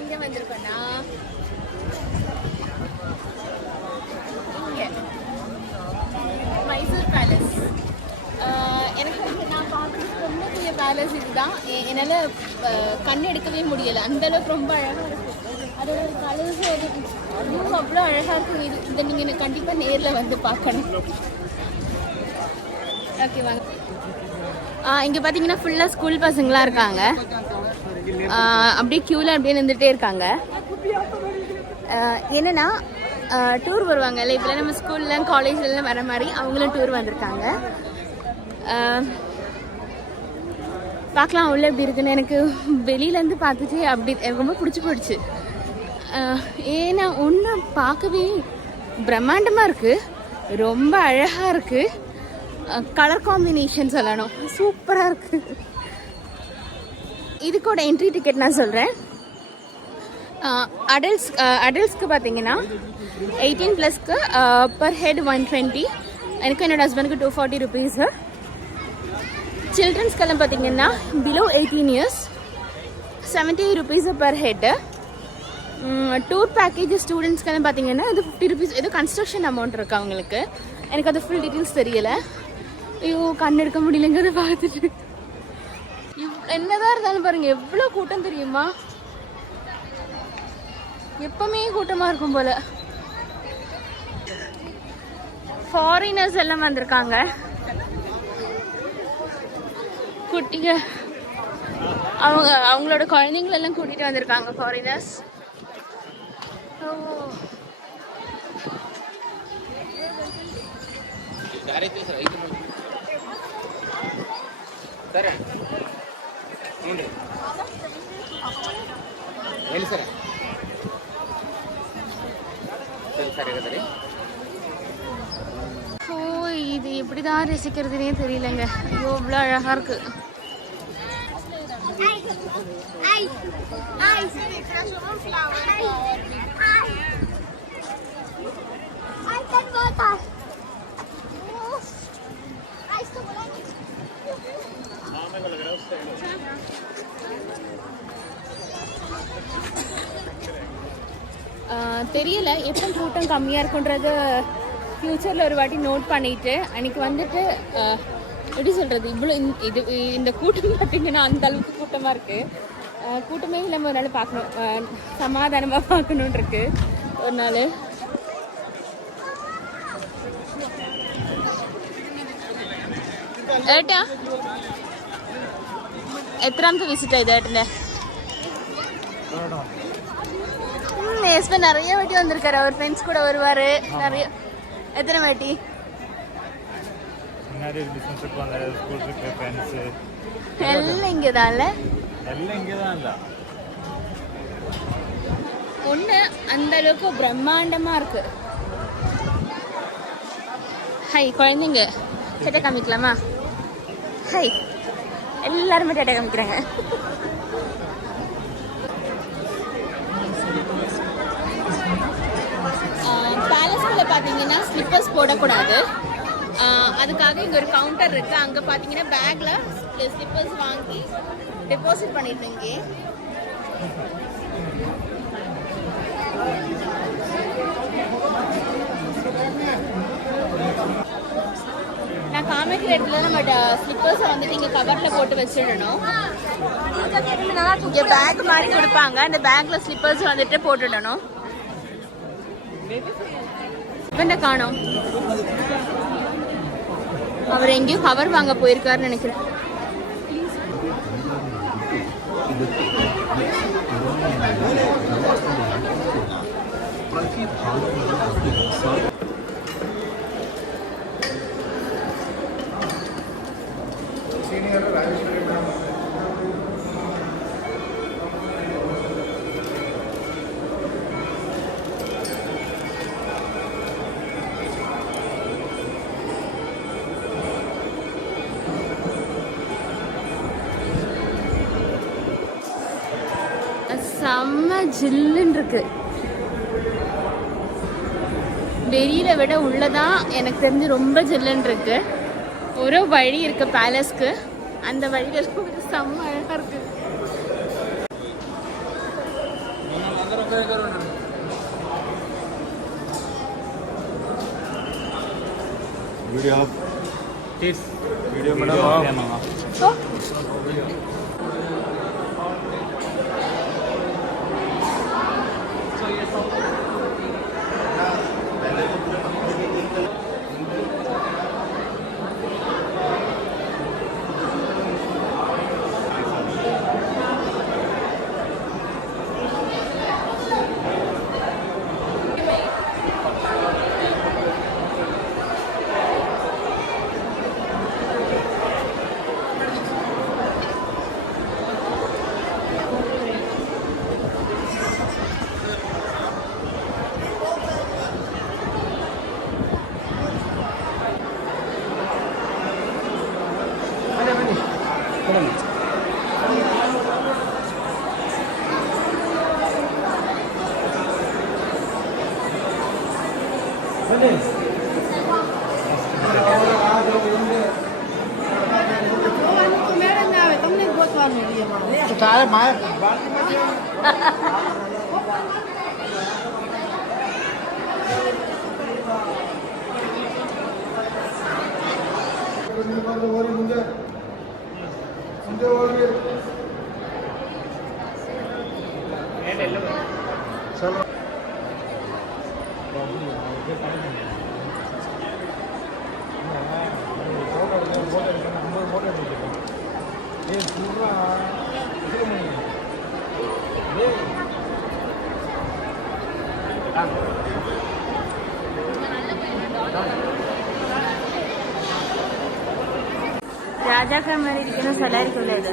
எங்கே வந்திருக்கோன்னா இங்கே மைசூர் பேலஸ். எனக்கு வந்து நான் பார்க்குறது ரொம்ப பெரிய பேலஸ் இதுதான். என்னால் கண் எடுக்கவே முடியலை, அந்தளவுக்கு ரொம்ப அழகாக இருக்குது. அதோட ஒரு கலர்ஸ் அதுவும் அவ்வளோ அழகாக இருக்குது. இதை நீங்கள் எனக்கு கண்டிப்பாக நேரில் வந்து பார்க்கணும். ஓகே வாங்க. இங்கே பார்த்தீங்கன்னா ஃபுல்லாக ஸ்கூல் பசங்களாம் இருக்காங்க. அப்படியே க்யூவில் அப்படியே நின்றுட்டே இருக்காங்க. என்னென்னா டூர் வருவாங்கல்ல, இப்போலாம் நம்ம ஸ்கூல்லாம் காலேஜ்லாம் வர மாதிரி அவங்களும் டூர் வந்திருக்காங்க. பார்க்கலாம் உள்ள எப்படி இருக்குன்னு. எனக்கு வெளியிலேருந்து பார்த்துட்டு அப்படி ரொம்ப பிடிச்சி போயிடுச்சு. ஏன்னா ஒன்று பார்க்கவே பிரம்மாண்டமாக இருக்குது, ரொம்ப அழகாக இருக்குது. கலர் காம்பினேஷன் சொல்லணும், சூப்பராக இருக்குது. இதுக்கோட என்ட்ரி டிக்கெட் நான் சொல்கிறேன். அடல்ட்ஸ்க்கு பார்த்தீங்கன்னா 18+க்கு பர் ஹெட் 120. எனக்கு என்னோட ஹஸ்பண்டுக்கு 240 ருபீஸு. சில்ட்ரன்ஸ்க்கெல்லாம் பார்த்தீங்கன்னா below 18 years 70 rupees per head. Tour package ஸ்டூடெண்ட்ஸ்க்கெல்லாம் பார்த்தீங்கன்னா இது 50 ருபீஸ். ஏதோ கன்ஸ்ட்ரக்ஷன் அமௌண்ட் இருக்குது அவங்களுக்கு. எனக்கு அது ஃபுல் டீட்டெயில்ஸ் தெரியலை. ஐயோ கண் எடுக்க முடியலங்கிறத பார்த்துட்டு. என்னதான் இருந்தாலும் பாருங்க எவ்வளோ கூட்டம் தெரியுமா. எப்பவுமே கூட்டமாக இருக்கும் போல. ஃபாரினர்ஸ் எல்லாம் வந்திருக்காங்க. குட்டிங்க அவங்களோட குழந்தைங்களெல்லாம் கூட்டிகிட்டு வந்திருக்காங்க ஃபாரினர்ஸ். இது எப்படிதான் ரசிக்கிறதுனே தெரியலங்க. எவ்வளோ அழகா இருக்கு. தெரியல எப்போ கூட்டம் கம்மியாக இருக்குன்றது ஃப்யூச்சரில் ஒரு வாட்டி நோட் பண்ணிவிட்டு அன்றைக்கி வந்துட்டு எப்படி சொல்கிறது, இவ்வளோ இந்த கூட்டம் பார்த்திங்கன்னா அந்த அளவுக்கு கூட்டமாக இருக்குது. கூட்டமே இல்லாமல் ஒரு நாள் பார்க்கணும், சமாதானமாக பார்க்கணுன்னு இருக்கு ஒரு நாள். ஏட்டா எத்தனாமത്തെ விசிட்டா இது ஏட்டൻ്റെ? நிறைய வாட்டி வந்திருக்காரு. அவர் ஃப்ரெண்ட்ஸ் கூட வருவார் நிறைய. எத்தனை வாட்டி? எல்லாம் இங்கேதான். ஒன்று அந்த அளவுக்கு பிரம்மாண்டமாக இருக்கு. ஹை குழந்தைங்க சேட்டை காமிக்கலாமா? ஹை எல்லாருமே சேட்டை காமிக்கிறாங்க. பேலஸ்குள்ளே பார்த்தீங்கன்னா ஸ்லிப்பர்ஸ் போடக்கூடாது. அதுக்காக இங்கே ஒரு கவுண்டர் இருக்குது. அங்கே பார்த்தீங்கன்னா பேக்கில் ஸ்லிப்பர்ஸ் வாங்கி டெபாசிட் பண்ணிட்டுருங்க. நான் காமிக்கிற இடத்துல நம்ம ஸ்லிப்பர்ஸை வந்துட்டு இங்கே கவரில் போட்டு வச்சிடணும். இங்கே பேக் மாதிரி கொடுப்பாங்க, அந்த பேக்கில் ஸ்லிப்பர்ஸ் வந்துட்டு போட்டுடணும். இவனை காணோம், அவர் எங்கேயும் கவர் வாங்க போயிருக்காருன்னு நினைக்கிறேன். செம்ம ஜில்லுன்னு இருக்கு. வெளியில விட உள்ளதான் எனக்கு தெரிஞ்சு ரொம்ப ஜில்லுன்னு இருக்கு. ஒரு வழி இருக்கு பேலஸ்க்கு, அந்த வழியில செம்ம அழகா இருக்கு. Video of This video video madam of mama. So, તારે મારે രാജാക്കന്മാരിരിക്കുന്ന സ്ഥലമായിരിക്കുമല്ലോ ഇത്.